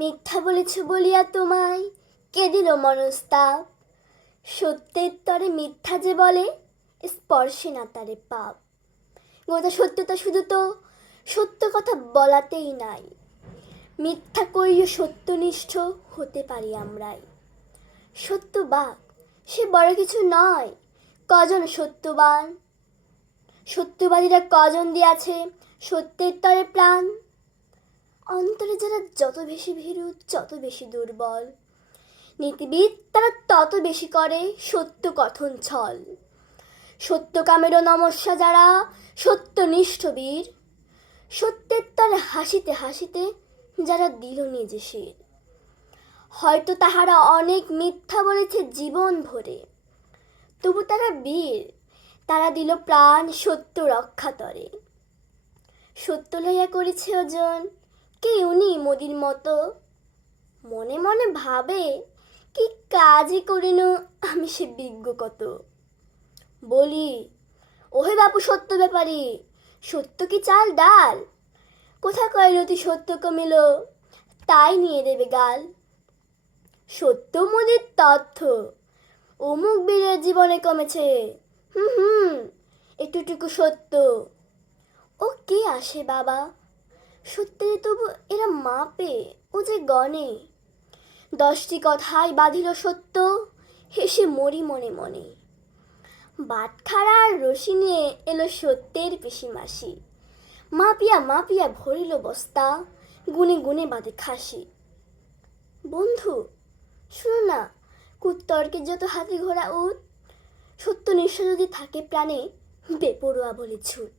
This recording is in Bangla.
মিথ্যা বলেছ বলিয়া তোমায় কে দিল মনস্তাপ। সত্যের তরে মিথ্যা যে বলে স্পর্শে না তারে পাপ। গোটা সত্যতা শুধু তো সত্য কথা বলাতেই নাই, মিথ্যা কইও সত্যনিষ্ঠ হতে পারি আমরাই। সত্যবাক সে বড় কিছু নয়, কজন সত্যবান, সত্যবাদীরা কজন দিয়াছে সত্যের তরে প্রাণ। অন্তরে যারা যত বেশি ভীরু যত বেশি দুর্বল, নীতিবিদ তারা তত বেশি করে সত্য কথন ছল। সত্যকামেরও নমস্যা যারা সত্যনিষ্ঠ বীর, সত্যের তরে হাসিতে হাসিতে যারা দিল নিজে শির। হয়তো তাহারা অনেক মিথ্যা বলেছে জীবন ভরে, তবু তারা বীর, তারা দিল প্রাণ সত্য রক্ষা তরে। সত্য লইয়া করেছে ওজন কে উনি মোদির মতো, মনে মনে ভাবে কি কাজই করিনু আমি সে বিজ্ঞ কত। বলি ওহে বাপু সত্য ব্যাপারী, সত্য কি চাল ডাল, কোথা কয় রতি সত্য কমিল তাই নিয়ে দেবে গাল। সত্য মোদির তথ্য অমুক বীরের জীবনে কমেছে, এটুটুকু সত্য। ও কে আসে বাবা, সত্যের তবু এরা মাপে ও যে গণে। 10টি কথায় বাঁধিল সত্য, হেসে মরি মনে মনে। বাটখারা আর রশি নিয়ে এলো সত্যের পিসিমাসি, মাপিয়া মাপিয়া ভরিল বস্তা, গুনে গুনে বাঁধে খাসি। বন্ধু শুনো না, কুতর্কের যত হাতি ঘোড়া উঠ, সত্যনিষ্ঠ যদি থাকে প্রাণে বেপরোয়া বলে ছুট।